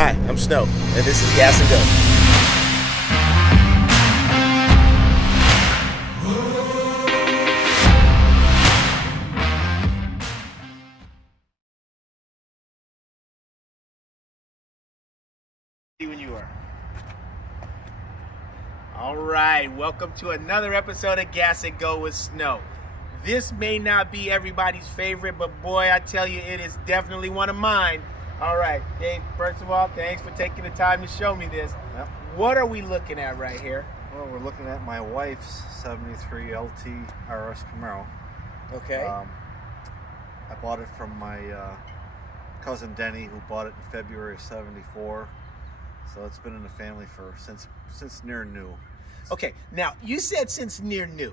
Hi, I'm Snow, and this is Gas and Go. When you are. All right, welcome to another episode of Gas and Go with Snow. This may not be everybody's favorite, but boy, I tell you, it is definitely one of mine. All right, Dave, first of all, thanks for taking the time to show me this. Yep. What are we looking at right here? Well, we're looking at my wife's 73 LT RS Camaro. Okay. I bought it from my cousin Denny, who bought it in February of '74. So it's been in the family since near new. Okay, now you said since near new,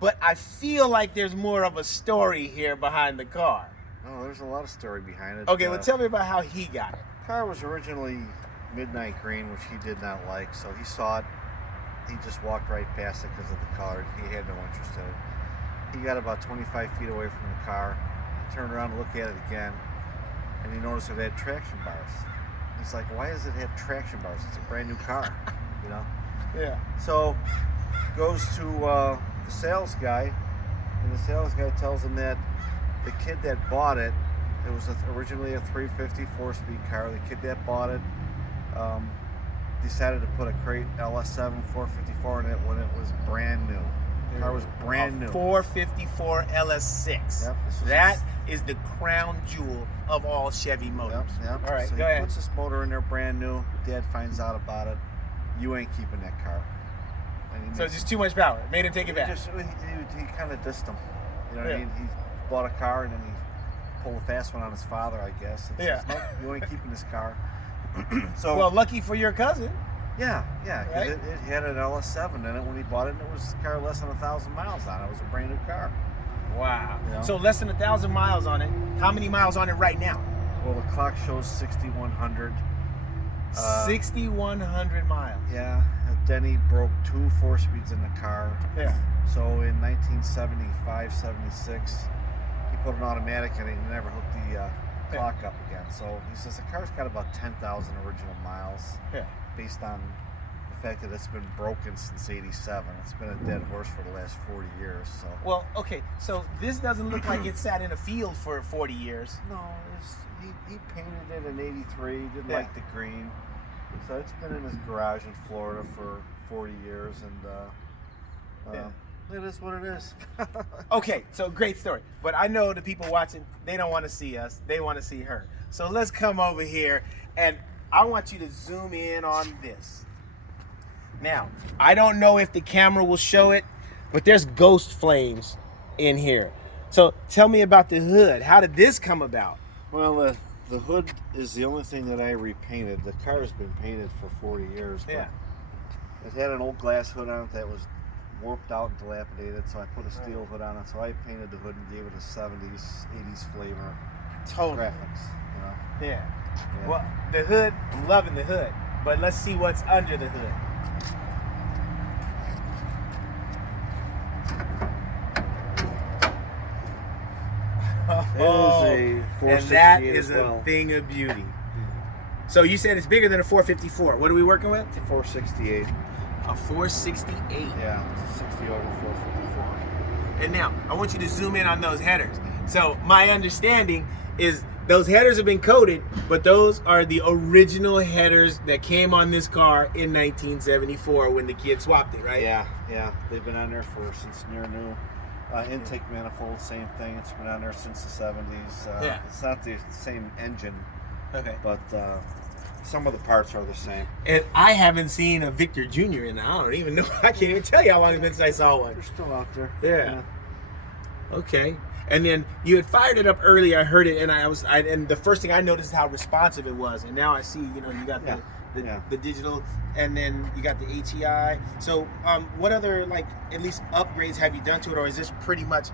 but I feel like there's more of a story here behind the car. Oh, there's a lot of story behind it. Okay, well tell me about how he got it. The car was originally midnight green, which he did not like, so he saw it. He just walked right past it because of the color. He had no interest in it. He got about 25 feet away from the car, turned around to look at it again, and he noticed it had traction bars. He's like, why does it have traction bars? It's a brand new car, you know? Yeah. So goes to the sales guy, and the sales guy tells him that the kid that bought it, it was originally a 350 4-speed car. The kid that bought it decided to put a crate LS7 454 in it when it was brand new. The car was brand new. 454 LS6. Yep, that is the crown jewel of all Chevy motors. Yep. All right, so go he ahead. puts this motor in there brand new. Dad finds out about it. You ain't keeping that car. And So it's just too much power. Made him take it back. He kind of dissed him. You know what Yeah. I mean? He bought a car and then he pulled a fast one on his father, I guess. And Yeah. says, nope, you ain't keeping this car. So Well, lucky for your cousin. yeah, because Right? it had an LS7 in it when he bought it, and it was a car less than 1,000 miles on it. It was a brand new car. Wow. You know? So less than 1,000 miles on it. How many miles on it right now? Well, the clock shows 6,100. 6,100 miles. Yeah, Denny broke 2 4-speeds in the car. Yeah. So in 1975, 76, he put an automatic in it and never hooked the clock up again. So he says the car's got about 10,000 original miles. Yeah. Based on the fact that it's been broken since '87. It's been a dead horse for the last 40 years. So Well, okay, so this doesn't look like it sat in a field for 40 years. no, he painted it in '83. Didn't Yeah. like the green, so it's been in his garage in Florida for 40 years, and it is what it is. Okay, so great story. But I know the people watching, they don't want to see us. They want to see her. So let's come over here, and I want you to zoom in on this. Now, I don't know if the camera will show it, but there's ghost flames in here. So tell me about the hood. How did this come about? Well, the hood is the only thing that I repainted. The car has been painted for 40 years, but Yeah. it had an old glass hood on it that was warped out and dilapidated, so I put a steel hood on it. So I painted the hood and gave it a 70s, 80s flavor. Totally. Graphics, you know. Yeah. Yeah. Well, the hood, I'm loving the hood. But let's see what's under the hood. It is a 468 and that is as well. a thing of beauty. So you said it's bigger than a 454. What are we working with? It's a 468. A 468. Yeah, it's a 60 over 454. And now, I want you to zoom in on those headers. So my understanding is those headers have been coated, but those are the original headers that came on this car in 1974 when the kid swapped it, right? Yeah. They've been on there since near new. Intake manifold, same thing. It's been on there since the 70s. Yeah. It's not the same engine, Okay. but some of the parts are the same. And I haven't seen a Victor Jr. in, I don't even know. I can't even tell you how long it's been since I saw one. They're still out there. Yeah. Okay. And then you had fired it up earlier. I heard it, and and the first thing I noticed is how responsive it was. And now I see, you got the digital, and then you got the HEI. So, what other at least upgrades have you done to it, or is this pretty much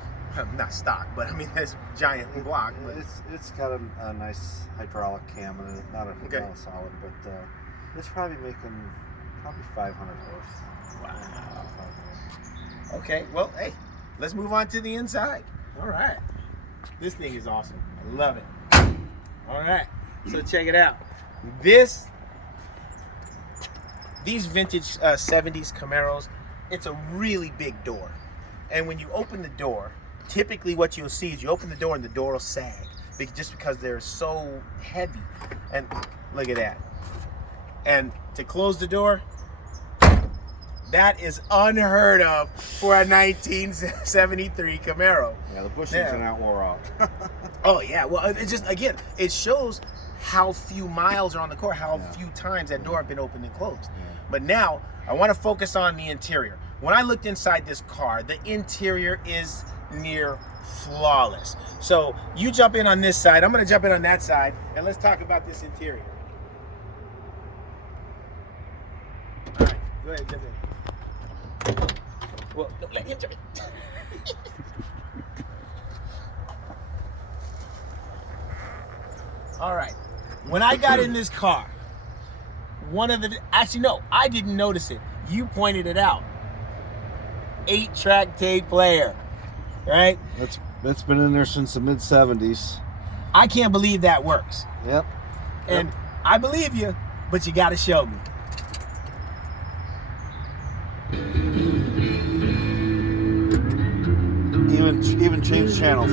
not stock, but I mean that's giant block? But It's got a nice hydraulic cam in it, not a solid, but it's probably making 500 horse. Wow. Okay. Well, hey, let's move on to the inside. All right. This thing is awesome. I love it. All right. So check it out. These vintage 70s Camaros, it's a really big door. And when you open the door, typically what you'll see is you open the door and the door will sag, just because they're so heavy. And look at that. And to close the door, that is unheard of for a 1973 Camaro. Yeah, the bushings are not wore out. Oh yeah, well it just, again, it shows how few miles are on the car, how few times that door have been opened and closed. But now I want to focus on the interior. When I looked inside this car, the interior is near flawless. So you jump in on this side, I'm going to jump in on that side, and let's talk about this interior. All right, go ahead, jump in. Well, no, let him jump in. All right. When I got in this car, actually no, I didn't notice it. You pointed it out. 8-track tape player, right? That's been in there since the mid-70s. I can't believe that works. Yep. And I believe you, but you got to show me. Even change channels.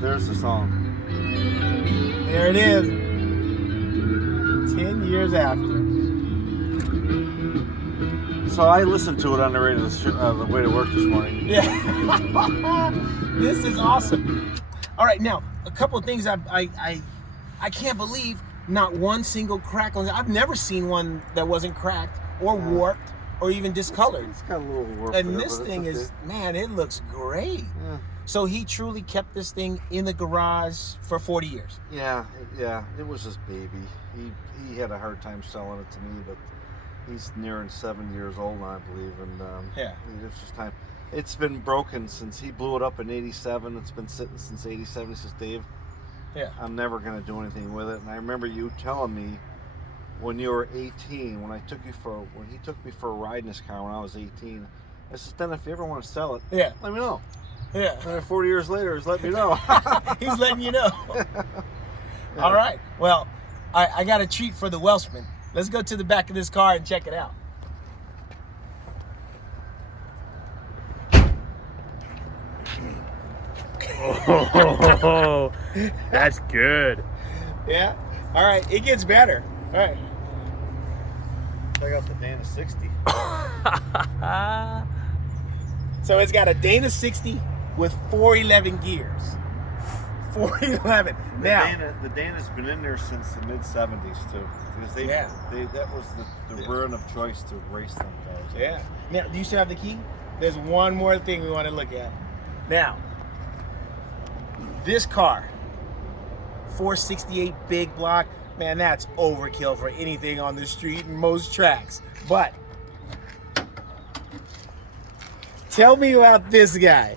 There's the song. There it is. 10 years after. So I listened to it on the radio the way to work this morning. Yeah. This is awesome. All right, now a couple of things I can't believe not one single crack on it. I've never seen one that wasn't cracked or warped or even discolored. It's got a little warp. And this thing is, man, it looks great. Yeah. So he truly kept this thing in the garage for 40 years. Yeah, it was his baby. He had a hard time selling it to me, but he's nearing 70 years old now, I believe, and it's just time. It's been broken since he blew it up in '87. It's been sitting since '87. He says, Dave, I'm never gonna do anything with it. And I remember you telling me when you were 18, when he took me for a ride in this car when I was 18. I said, then if you ever want to sell it, let me know. Yeah. And 40 years later, he's letting me know. He's letting you know. All right. Well, I got a treat for the Welshman. Let's go to the back of this car and check it out. Oh, that's good. Yeah. All right. It gets better. All right. Check out the Dana 60. So it's got a Dana 60 with 411 gears. 411. Now, the Dana's been in there since the mid-70s too, because that was the brand of choice to race them cars. Yeah. Now, do you still have the key? There's one more thing we want to look at. Now, this car, 468 big block, man, that's overkill for anything on the street and most tracks. But tell me about this guy.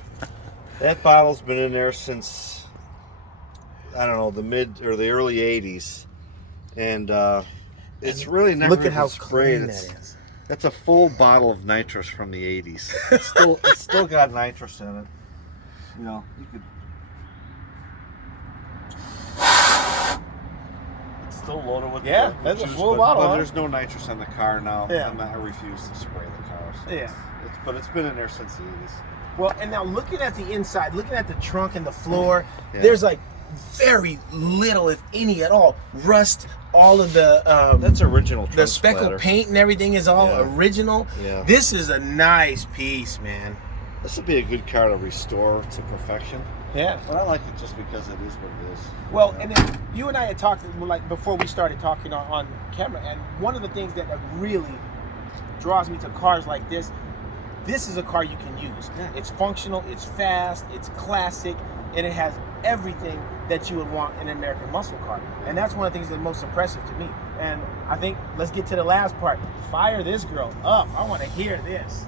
That bottle's been in there since, I don't know, the early 80s, and it's really never look at how sprayed. clean that is. That's a full bottle of nitrous from the 80s. It's still got nitrous in it. You know, you could. It's still loaded with that's a juice, full bottle. But there's no nitrous in the car now. Yeah. I refuse to spray the car. So But it's been in there since the 80s. Well, and now looking at the inside, looking at the trunk and the floor, there's like very little, if any at all, rust. All of the that's original. The speckle paint and everything is all original. Yeah. This is a nice piece, man. This would be a good car to restore to perfection. Yeah. But I like it just because it is what it is. Well, and then you and I had talked like before we started talking on camera, and one of the things that really draws me to cars like this is a car you can use. Yeah. It's functional, it's fast, it's classic, and it has everything that you would want in an American muscle car. And that's one of the things that's most impressive to me. And I think let's get to the last part. Fire this girl up. I want to hear this.